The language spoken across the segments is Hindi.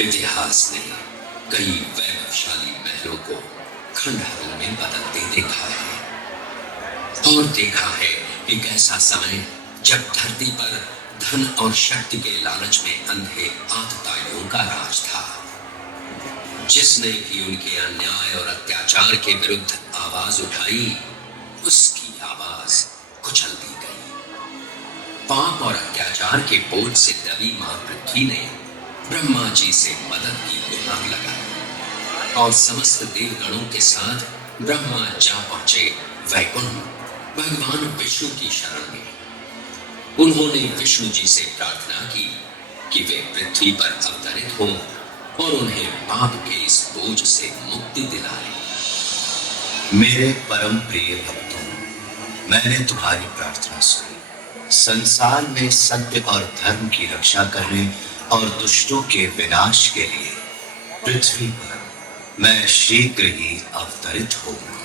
इतिहास ने कई वैभवशाली महलों को खंडहरों में बदलते देखा है और देखा है एक ऐसा समय जब धरती पर धन और शक्ति के लालच में अंधे आतताइयों का राज था। जिसने भी उनके अन्याय और अत्याचार के विरुद्ध आवाज उठाई, उसकी आवाज कुचल दी गई। पाप और अत्याचार के बोझ से दबी मां पृथ्वी ने ब्रह्मा जी से मदद की गुहार लगाई और समस्त देवगणों के साथ ब्रह्मा जा पहुंचे वैकुंठ भगवान विष्णु की शरण में। उन्होंने विष्णु जी से प्रार्थना की कि वे पृथ्वी पर अवतरित हों और उन्हें पाप के इस बोझ से मुक्ति दिलाए। मेरे परम प्रिय भक्तों, मैंने तुम्हारी प्रार्थना सुनी। संसार में सत्य और धर्म की रक्षा करने और दुष्टों के विनाश के लिए पृथ्वी पर मैं शीघ्र ही अवतरित होऊंगा।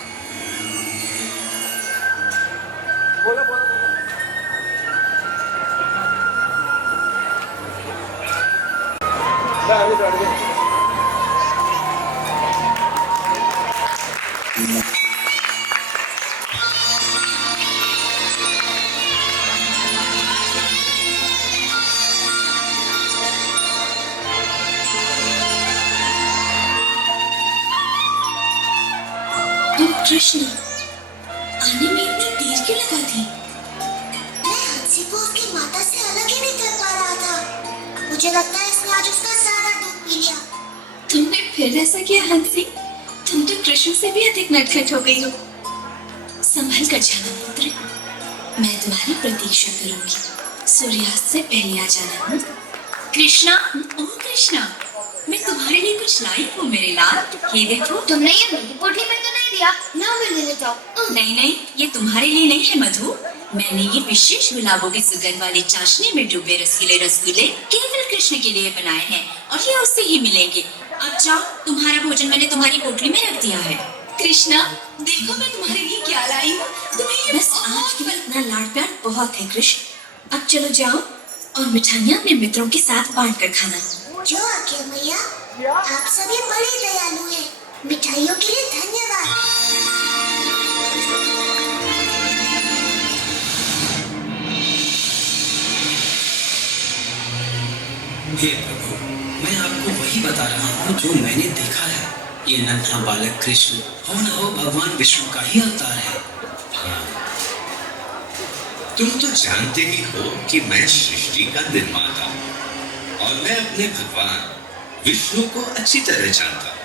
कृष्ण, आने में इतनी देर क्यों लगा थी? मैं हंसी को उसकी माता से अलग ही नहीं कर पा रहा था। मुझे लगता है इसने आज उसका सारा दूध पी लिया। तुमने फिर ऐसा किया हंसी? तुम तो कृष्ण से भी अधिक नटखट हो गई हो। संभल कर जाना पुत्र, मैं तुम्हारी प्रतीक्षा करूंगी। सूर्यास्त से पहले आ जाना। कृष्णा, ओ कृष्णा, मैं तुम्हारे लिए कुछ लाई हूँ मेरे लाल। ये देखो। तुमने ये मेरी पोटली में तो नहीं दिया ना, मैं ले लेता हूँ। नहीं नहीं, ये तुम्हारे लिए नहीं है मधु। मैंने ये विशेष गुलाबों की सुगंध वाली चाशनी में डूबे रसीले रसगुल्ले केवल कृष्ण के लिए बनाए हैं और ये उससे ही मिलेंगे। अब जाओ, तुम्हारा भोजन मैंने तुम्हारी पोटली में रख दिया है। कृष्णा, देखो मैं तुम्हारे लिए क्या लाई हूँ। तुम्हें बस आज के लिए इतना लाड प्यार बहुत है कृष्ण। अब चलो जाओ और मिठाइयाँ अपने मित्रों के साथ बांट कर खाना। जो आज्ञा मैया, आप सभी बड़े दयालु हैं। मिठाइयों के लिए धन्यवाद। हे प्रभु, मैं आपको वही बता रहा हूँ जो मैंने देखा है। ये नन्हा बालक कृष्ण हो न हो भगवान विष्णु का ही अवतार है। हाँ, तुम तो जानते ही हो कि मैं सृष्टि का निर्माता हूँ और मैं अपने भगवान विष्णु को अच्छी तरह जानता हूँ।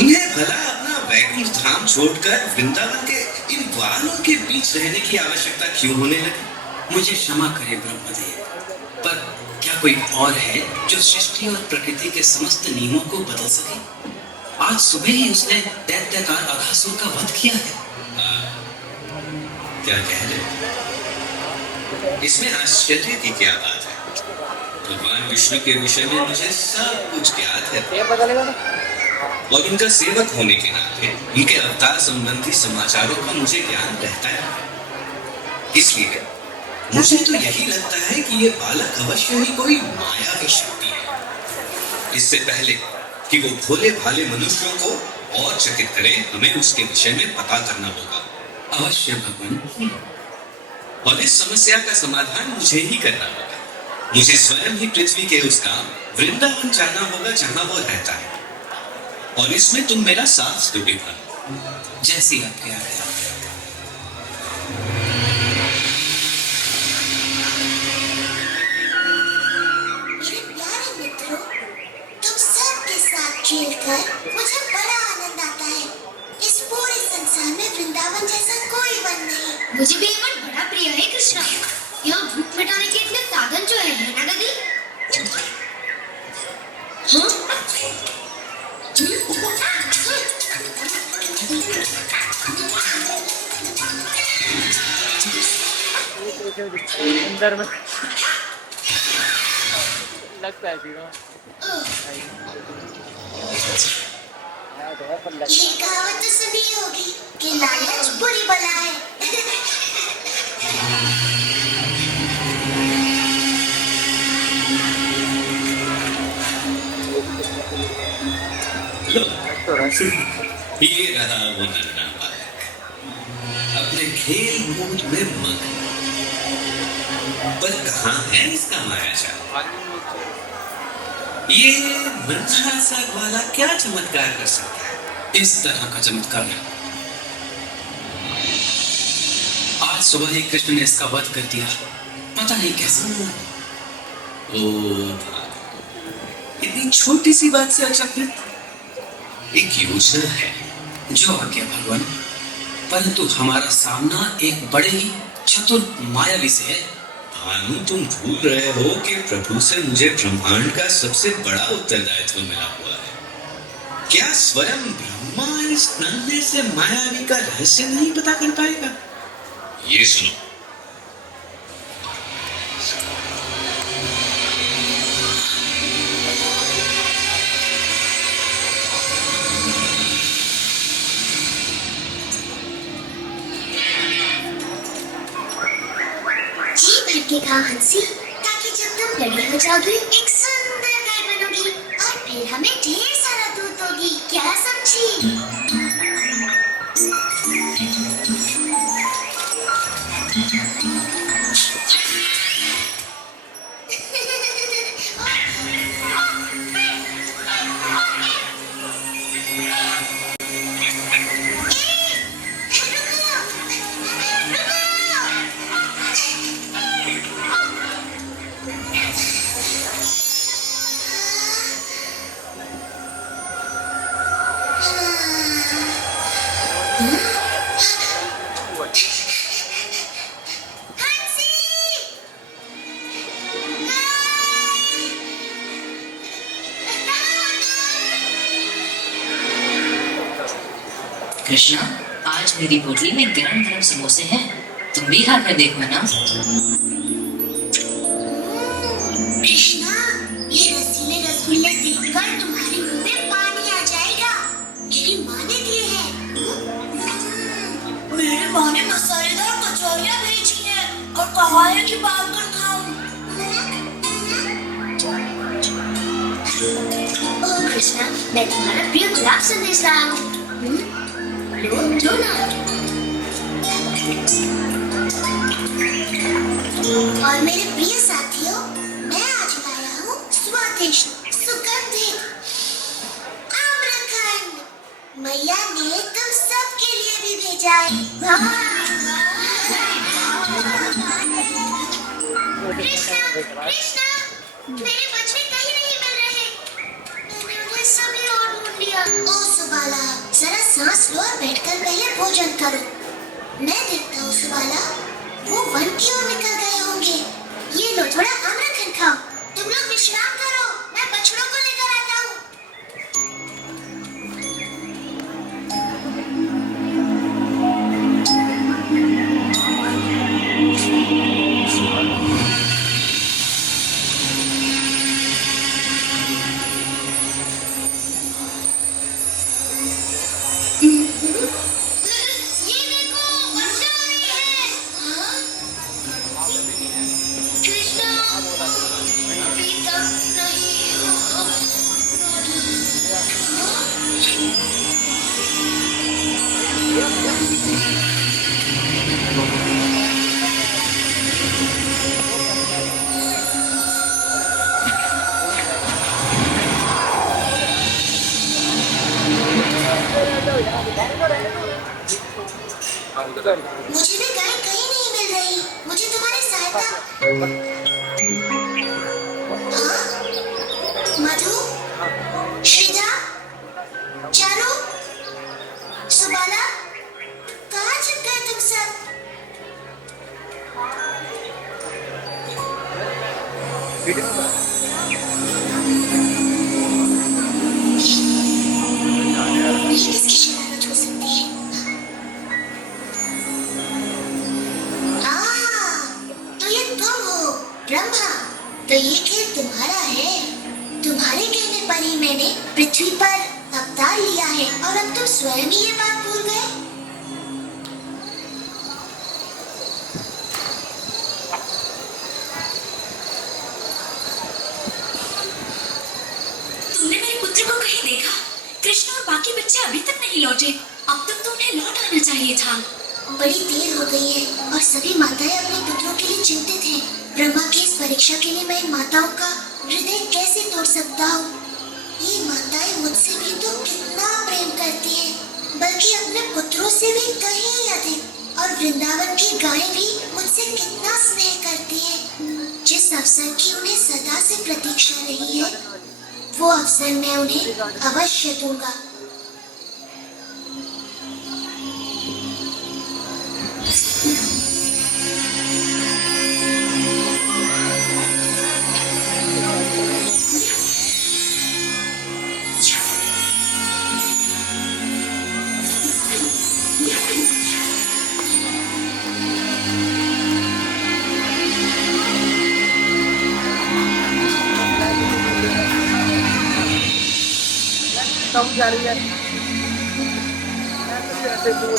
उन्हें भला अपना वैकुंठ धाम छोड़कर वृंदावन के इन ग्वालों के बीच रहने की आवश्यकता क्यों होने लगी? मुझे क्षमा करे ब्रह्मदेव, पर क्या कोई और है जो सृष्टि और प्रकृति के समस्त नियमों को बदल सके? आज सुबह ही उसने दैत्यकार अघासुर का वध किया है। क्या कह रहे हो? इसमें आश्चर्य की क्या बात है? भगवान विष्णु के विषय में मुझे सब कुछ ज्ञात है और उनका सेवक होने के नाते उनके अवतार संबंधी समाचारों का मुझे ज्ञान रहता है। इसलिए मुझे तो यही लगता है कि ये बालक अवश्य ही कोई माया की शक्ति है। इससे पहले कि वो भोले भाले मनुष्यों को और चकित करे, हमें उसके विषय में पता करना होगा। अवश्य भगवान। और इस समस्या का समाधान मुझे ही करना होगा। मुझे स्वयं ही पृथ्वी के उस गांव वृंदावन जाना होगा जहां वो रहता है और इसमें तुम मेरा साथ दोगे भाई। जैसी आपकी आज्ञा। मेरे प्यारे मित्रों, तुम सबके साथ खेलकर मुझे बड़ा आनंद आता है। इस पूरे संसार में वृंदावन जैसा कोई वन नहीं। मुझे भी ये वन बड़ा प्रिय है कृष्णा। यहाँ भूख मिटाने के इतने साधन जो है ना दादी? अंदर में लगता है ये कहावत तो सुनी होगी कि लालच बुरी बला है। लो, तो रहा ये रहा वो नन्हा बालक, अपने खेल कूद में मग्न। पर कहाँ है इसका मायाजाल? ये नन्हा सा ग्वाला क्या चमत्कार कर सकता है? इस तरह का चमत्कार आज सुबह ही कृष्ण ने इसका वध कर दिया, पता नहीं कैसे। ओ, इतनी छोटी सी बात से अचंभित? एक योजना है। जो आज्ञा भगवान, परंतु हमारा सामना एक बड़े ही चतुर मायावी से है। भानु, तुम भूल रहे हो कि प्रभु से मुझे ब्रह्मांड का सबसे बड़ा उत्तरदायित्व मिला हुआ है। क्या स्वयं ब्रह्मा इस नन्हे से मायावी का रहस्य नहीं पता कर पाएगा? ये सुनो, के कहा हंसी, ताकि जब तुम बड़ी हो जाओगी एक सुंदर गाय बनोगी और फिर हमें ढेर सारा दूध दोगी, क्या समझी? कृष्णा, आज मेरी पोटली में गरम गरम समोसे हैं, तुम भी खा कर देखो ना। कृष्णा, ये रसीले रसगुल्ले देखकर तुम्हारे मुंह में पानी आ जाएगा। मेरी माँ ने दिए हैं। मेरी माँ ने मसालेदार कचौरियाँ भेजी हैं और कहा है कि बाल कर खाऊं। ओह कृष्णा, मैं तुम्हारा प्रिय गुलाब संदेश लाया हूँ। लो ना। और मेरे प्रिय साथियों, मैं आज लाया हूँ स्वादिष्ट, सुगंधित आम्रखंड। मैया ने तुम सबके लिए भी भेजा है। कृष्णा, कृष्णा, मेरे बच्चे कहीं नहीं मिल रहे। मैंने उन्हें सभी ओर ढूंढ लिया। ओ सुबाला, जरा सांस लो और बैठकर पहले भोजन करो। मैं देखता हूँ सुबाला, वो वन की ओर निकल गए होंगे। ये लो, थोड़ा आम्रखंड खाओ। तुम लोग विश्राम करो, मैं बछड़ों को लेकर आता हूँ। ये देखो, वर्षा हो रही है। हाँ? कृष्णा, अभी तक नहीं हुआ। मुझे भी गाय कहीं नहीं मिल रही। मुझे तुम्हारी सहायता। हाँ? मधु, श्रीधा, चारू, सुबाला, कहाँ छिप गए तुम सब? ये किसकी शरारत हो सकती है? तो ये तुम हो ब्रह्मा। तो ये खेल तुम्हारा है। तुम्हारे कहने पर ही मैंने पृथ्वी पर अवतार लिया है और अब तुम स्वयं ही ये बात भूल गए। तुमने मेरे पुत्र को कहीं देखा? कृष्ण अभी तक नहीं लौटे। अब तक तो उन्हें लौट आना चाहिए था। बड़ी देर हो गई है और सभी माताएं अपने पुत्रों के लिए चिंतित हैं। ब्रह्मा की इस परीक्षा के लिए मैं इन माताओं का हृदय कैसे तोड़ सकता हूँ? ये माताएं मुझसे भी तो कितना प्रेम करती हैं, बल्कि अपने पुत्रों से भी कहीं अधिक। और वृंदावन की गायें भी मुझसे कितना स्नेह करती हैं। जिस अवसर की उन्हें सदा से प्रतीक्षा रही है, वो अवसर मैं उन्हें अवश्य दूंगा। कम जा रही है। ऐसे दूर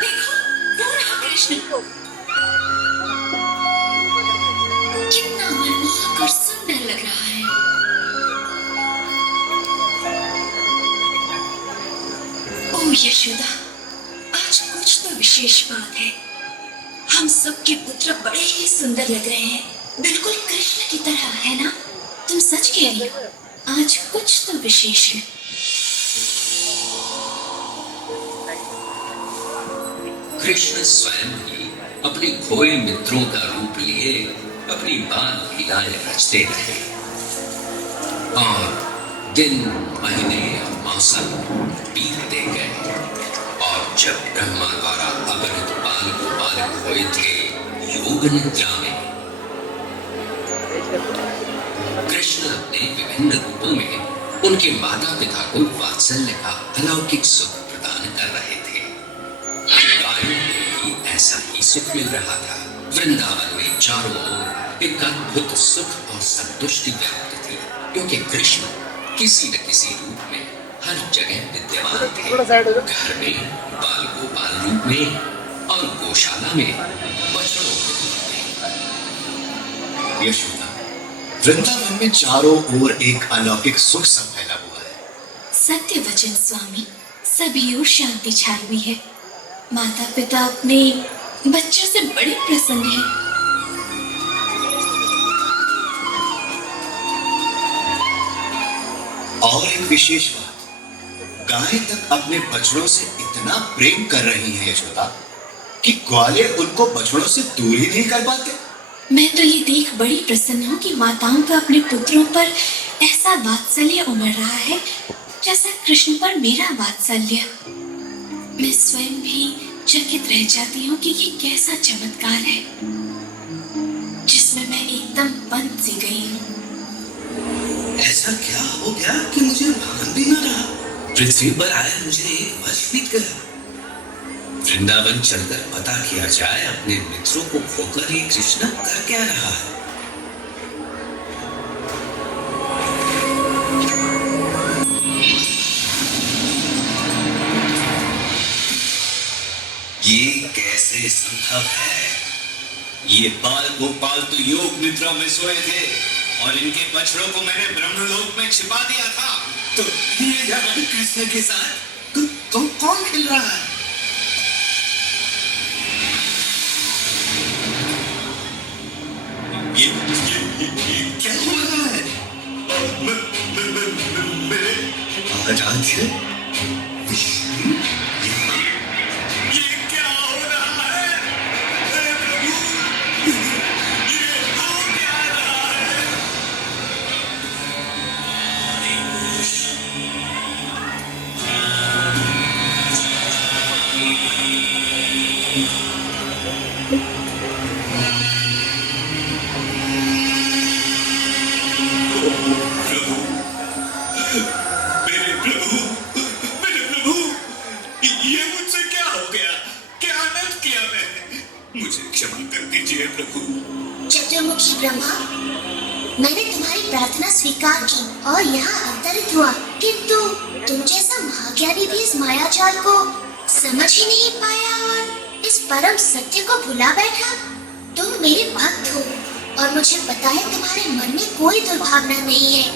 देखो, वो रहा कृष्ण। कितना मनमोहक और सुंदर लग रहा है। ओ यशोदा, आज कुछ तो विशेष बात है। हम सबके पुत्र बड़े ही सुंदर लग रहे हैं, बिल्कुल कृष्ण की तरह, है ना? तुम सच कह रही हो, आज कुछ तो विशेष है। कृष्ण स्वयं ही अपने खोए मित्रों का रूप लिए अपनी बाल लीलाएं रचते रहे और दिन, महीने और मौसम बीतते गए। और जब ब्रह्मा द्वारा अगणित बाल गोपाल खोए थे योग निद्रा में, कृष्ण अपने विभिन्न रूपों में उनके माता पिता को वात्सल्य का अलौकिक सुख प्रदान कर रहे थे। गायों को भी ऐसा ही सुख मिल रहा था। वृंदावन में चारों ओर एक अद्भुत सुख और संतुष्टि व्याप्त थी, क्योंकि कृष्ण किसी न किसी रूप में हर जगह विद्यमान थे। घर में, बाल गोपाल रूप में और गौशाला में, बछड़ों के रूप में। यशोदा, वृंदावन में चारों ओर एक अलौकिक सुख सा फैला हुआ है। सत्य वचन स्वामी, सभी ओर शांति छाई हुई है। माता पिता अपने बच्चों से बड़े प्रसन्न हैं। और एक विशेष बात, गायें तक अपने बछड़ों से इतना प्रेम कर रही हैं यशोदा कि ग्वाले उनको बछड़ों से दूर ही नहीं कर पाते। मैं तो ये देख बड़ी प्रसन्न हूँ कि माताओं का अपने पुत्रों पर ऐसा वात्सल्य उमड़ रहा है जैसा कृष्ण पर मेरा वात्सल्य। मैं स्वयं भी चकित रह जाती हूँ कि ये कैसा चमत्कार है जिसमें मैं एकदम बंद सी गई हूँ। ऐसा क्या हो गया कि मुझे भान भी न रहा। पृथ्वी पर आए मुझे एक वर्ष बीत गया। वृंदावन चलकर पता किया जाए अपने मित्रों को खोकर ये कृष्ण कर क्या रहा है। ये कैसे संभव है? ये बाल गोपाल तो योग निद्रा में सोए थे और इनके बछड़ों को मैंने ब्रह्मलोक में छिपा दिया था। तो ये जवान कृष्ण के साथ कौन खेल रहा है? ये क्या हो रहा है? मेरे आराध्य विष्णु, ये क्या हो रहा है? अरे प्रभु, ये हो क्या रहा है? ये मुझसे क्या हो गया? क्या अनर्थ किया मैंने? मुझे क्षमा कर दीजिए प्रभु। चतुर्मुखी ब्रह्मा, मैंने तुम्हारी प्रार्थना स्वीकार की और यहाँ अवतरित हुआ, किंतु तुम जैसा महाज्ञानी भी इस मायाजाल को समझ ही नहीं पाया और इस परम सत्य को भुला बैठा। तुम मेरे भक्त हो और मुझे पता है तुम्हारे मन में कोई दुर्भावना नहीं है,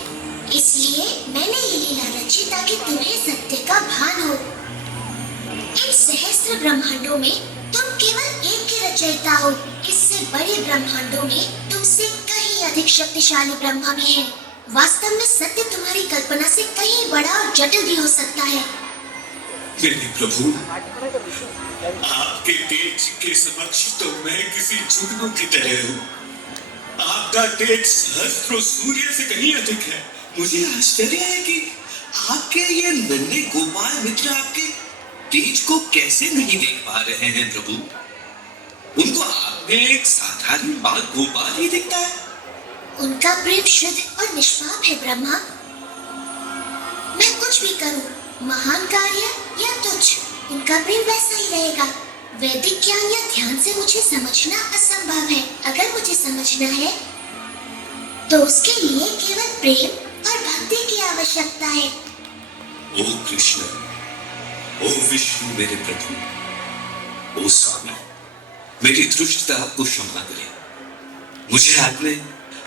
इसलिए मैंने ये लीला रची ताकि तुम्हें सत्य का भान हो। इन सहस्त्र ब्रह्मांडों में तुम केवल एक के रचयिता हो। इससे बड़े ब्रह्मांडों में तुमसे कहीं अधिक शक्तिशाली ब्रह्मा भी है। वास्तव में सत्य तुम्हारी कल्पना से कहीं बड़ा और जटिल भी हो सकता है। मेरे प्रभु, आपके तेज के समक्ष तो मैं किसी जुगनू की तरह हूँ। आपका तेज सहस्त्रों सूर्य से कहीं अधिक है। मुझे आश्चर्य है कि आपके ये नन्हे गोपाल मित्र आपके तेज को कैसे नहीं देख पा रहे हैं प्रभु। उनको आप में एक साधारण बाल गोपाल ही दिखता है। उनका प्रेम शुद्ध और निष्पाप है ब्रह्मा। मैं कुछ भी करूं, महान कार्य या तुच्छ, उनका प्रेम वैसा ही रहेगा। वैदिक ज्ञान या ध्यान से मुझे समझना असंभव है। अगर मुझे समझना है तो उसके लिए केवल प्रेम और भक्ति की आवश्यकता है। ओ कृष्ण, ओ विष्णु मेरे प्रभु, ओ स्वामी, मेरी दृष्टता आपको क्षमा करें। मुझे आपने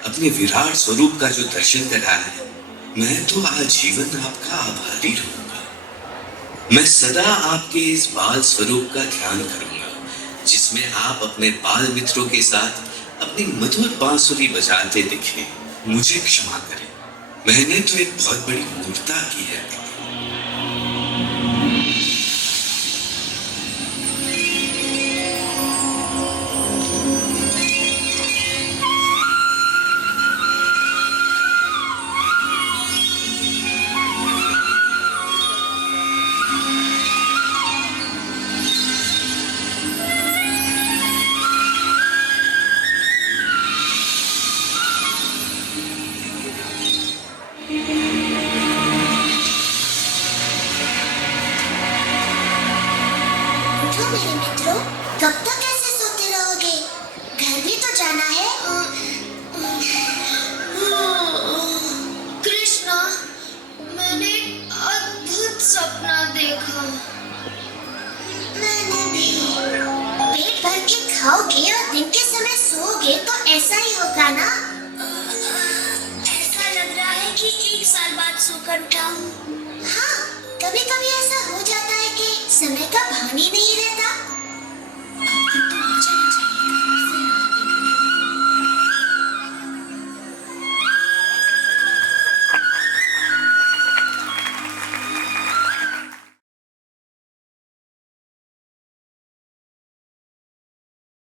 अपने विराट स्वरूप का जो दर्शन कराया है, मैं तो आजीवन आपका आभारी रहूंगा। मैं सदा आपके इस बाल स्वरूप का ध्यान करूंगा, जिसमें आप अपने बाल मित्रों के साथ अपनी मधुर बांसुरी बजाते दिखे। मुझे क्षमा करें, मैंने तो एक बहुत बड़ी मूर्खता की है। उठो मेरे मित्रों, कब तक ऐसे सोते रहोगे? घर भी तो जाना है। कृष्णा, मैंने अद्भुत सपना देखा। मैंने भी। पेट भर के खाओगे और दिन के समय सोओगे तो ऐसा ही होगा ना? ऐसा लग रहा है कि 1 साल बाद सोकर उठा हूँ। हाँ, कभी कभी ऐसा हो जाता है कि समय का भान ही नहीं रहता। अब तो आ जाना चाहिए।